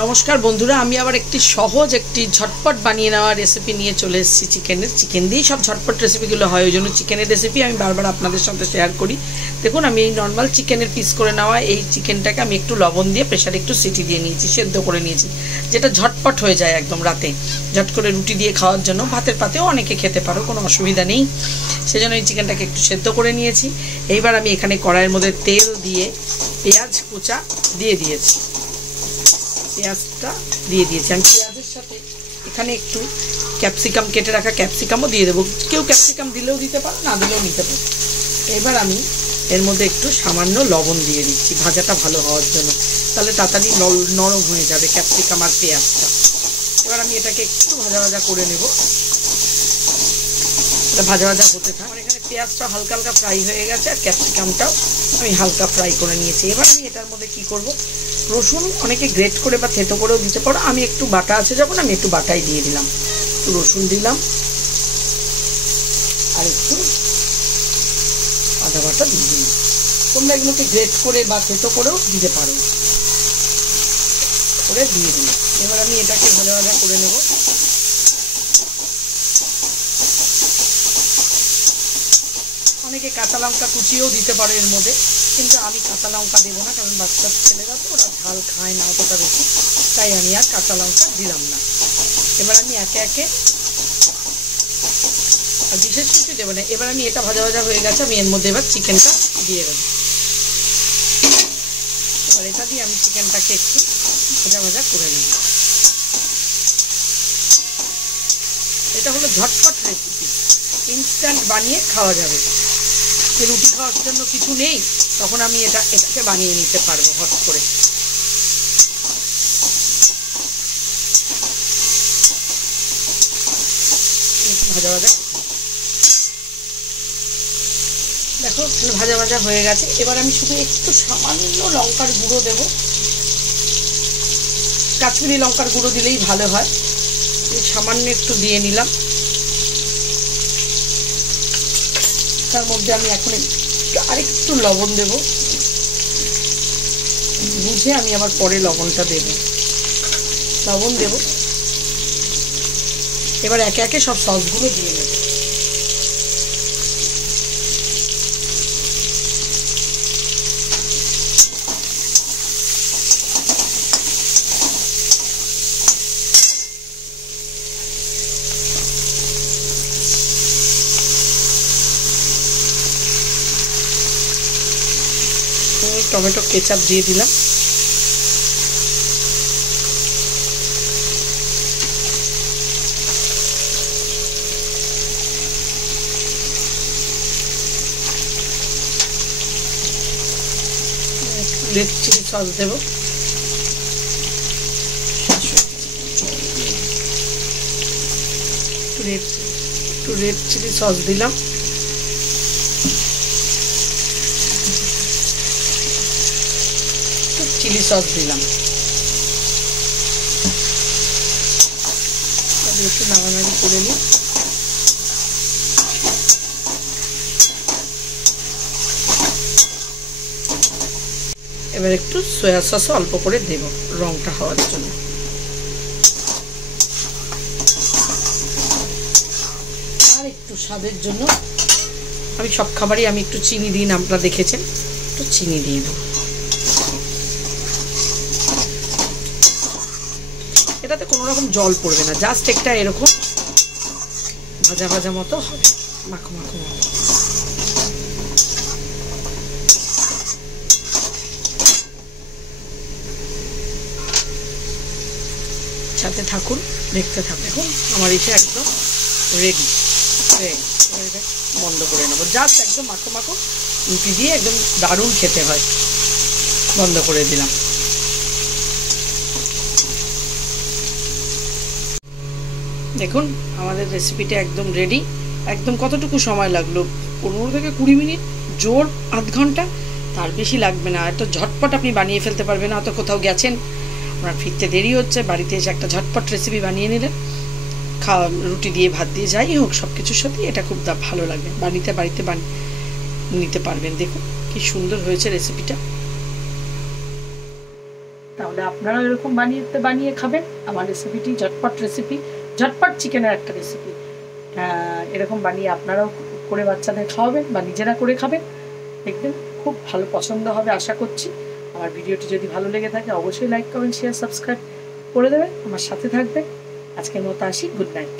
নমস্কার বন্ধুরা, আমি আবার একটি সহজ একটি ঝটপট বানিয়ে নেওয়া রেসিপি নিয়ে চলে এসেছি। চিকেন দিয়েই সব ঝটপট রেসিপিগুলো হয়, ওই জন্য চিকেনের রেসিপি আমি বারবার আপনাদের সাথে শেয়ার করি। দেখুন, আমি এই নর্মাল চিকেনের পিস করে নেওয়া এই চিকেনটাকে আমি একটু লবণ দিয়ে প্রেশারে একটু সিটি দিয়ে নিয়েছি, সেদ্ধ করে নিয়েছি, যেটা ঝটপট হয়ে যায় একদম রাতে ঝট করে রুটি দিয়ে খাওয়ার জন্য। ভাতের পাতেও অনেকে খেতে পারো, কোনো অসুবিধা নেই। সেজন্য এই চিকেনটাকে একটু সেদ্ধ করে নিয়েছি। এইবার আমি এখানে কড়াইয়ের মধ্যে তেল দিয়ে পেঁয়াজ কুচা দিয়ে দিয়েছি। পেঁয়াজটা দিয়ে দিয়েছি আমি। পেঁয়াজের সাথে এখানে একটু ক্যাপসিকাম কেটে রাখা ক্যাপসিকামও দিয়ে দেবো। কেউ ক্যাপসিকাম দিলেও দিতে পারো, না দিলেও নিতে পারো। এবার আমি এর মধ্যে একটু সামান্য লবণ দিয়ে দিচ্ছি ভাজাটা ভালো হওয়ার জন্য, তাহলে তাড়াতাড়ি নরম হয়ে যাবে ক্যাপসিকাম আর পেঁয়াজটা। এবার আমি এটাকে একটু ভাজা ভাজা করে নেব। এটা ভাজা ভাজা হতে থাকে। আমার এখানে পেঁয়াজটা হালকা হালকা ফ্রাই হয়ে গেছে, আর ক্যাপসিকামটাও আমি হালকা ফ্রাই করে নিয়েছি। এবার আমি এটার মধ্যে কি করব, রসুন অনেকে গ্রেট করে বা থেতো করেও দিতে পারো। আমি একটু বাটা আছে যখন, আমি একটু বাটাই দিয়ে দিলাম। একটু রসুন দিলাম আর একটু আদা বাটা দিয়ে দিলাম। তোমরা এগুলোকে গ্রেট করে বা থেতো করেও দিতে পারো, করে দিয়ে দিলাম। এবার আমি এটাকে ভাজা ভাজা করে নেব। অনেকে কাঁচা লঙ্কা কুচিয়েও দিতে পারে এর মধ্যে, কিন্তু আমি কাঁচা লঙ্কা দেবো না, কারণ বাচ্চা ছেলেরা তো ওরা ঝাল খায় না অতটা বেশি, তাই আমি আর কাঁচা লঙ্কা দিলাম না। এবার আমি একে একে, আর বিশেষ কিছু দেবো না। এবার আমি এটা ভাজা ভাজা হয়ে গেছে, আমি এর মধ্যে এবার চিকেনটা দিয়ে দেবো। এবার এটা দিয়ে আমি চিকেনটাকে একটু ভাজা ভাজা করে নেব। এটা হলো ঝটপট রেসিপি, ইনস্ট্যান্ট বানিয়ে খাওয়া যাবে। রুটি খাওয়ার জন্য কিছু নেই, তখন আমি এটাকে বানিয়ে নিতে পারবো হট করে। ভাজা ভাজা দেখো, ভাজা ভাজা হয়ে গেছে। এবার আমি শুধু একটু সামান্য লঙ্কার গুঁড়ো দেব। কাশ্মীরি লঙ্কার গুঁড়ো দিলেই ভালো হয়, সামান্য একটু দিয়ে নিলাম। তার মধ্যে আমি এখন আরেকটু লবণ দেব, বুঝে আমি আবার পরে লবণটা দেব। লবণ দেব। এবার একে একে সব সসগুলো দিয়ে নেব। টমেটো কেচাপ দিয়ে দিলাম। রেড চিলি সস দেব। রেড চিলি সস দিলাম। চিলি সস দিলাম। একটু নাড়ানাড়ি করে নিই। এবার একটু সয়া সস অল্প করে দেব রংটা হওয়ার জন্য। আর একটু স্বাদের জন্য আমি সব খাবারই আমি একটু চিনি দিই, আপনারা দেখেছেন, একটু চিনি দিয়ে দেবো। এটাতে কোনো রকম জল পড়বে না, জাস্ট একটা এরকম ভাজা ভাজা মতো হবে, মাখো মাখো মতো। সাথে থাকুন, দেখতে থাকুন। এখন আমার এসে একদম রেডি। বন্ধ করে নেবো, জাস্ট একদম মাখো মাখো রুটি দিয়ে একদম দারুণ খেতে হয়। বন্ধ করে দিলাম। দেখুন, আমাদের রেসিপিটা একদম রেডি। একদম কতটুকু সময় লাগলো, 15 থেকে 20 মিনিট, জোর আধ ঘন্টা, তার বেশি লাগবে না। একটা ঝটপট আপনি বানিয়ে ফেলতে পারবেন। হয়তো কোথাও গেছেন, আপনার ফিরতে দেরি হচ্ছে, বাড়িতে এসে একটা ঝটপট রেসিপি বানিয়ে নিলেন। খাওয়া রুটি দিয়ে, ভাত দিয়ে, যাই হোক, সব কিছুর সাথে এটা খুব ভালো লাগবে। বাড়িতে বানিয়ে নিতে পারবেন। দেখুন কি সুন্দর হয়েছে রেসিপিটা। তাহলে আপনারাও এরকম বানিয়ে খাবেন। আমার রেসিপিটি ঝটপট রেসিপি, ঝটপট চিকেনের একটা রেসিপি, এরকম বানিয়ে আপনারাও করে বাচ্চাদের খাওয়াবেন বা নিজেরা করে খাবেন, দেখবেন খুব ভালো পছন্দ হবে আশা করছি। আমার ভিডিওটি যদি ভালো লেগে থাকে অবশ্যই লাইক কমেন্ট শেয়ার সাবস্ক্রাইব করে দেবেন, আমার সাথে থাকবেন। আজকের মতো আসি, গুড নাইট।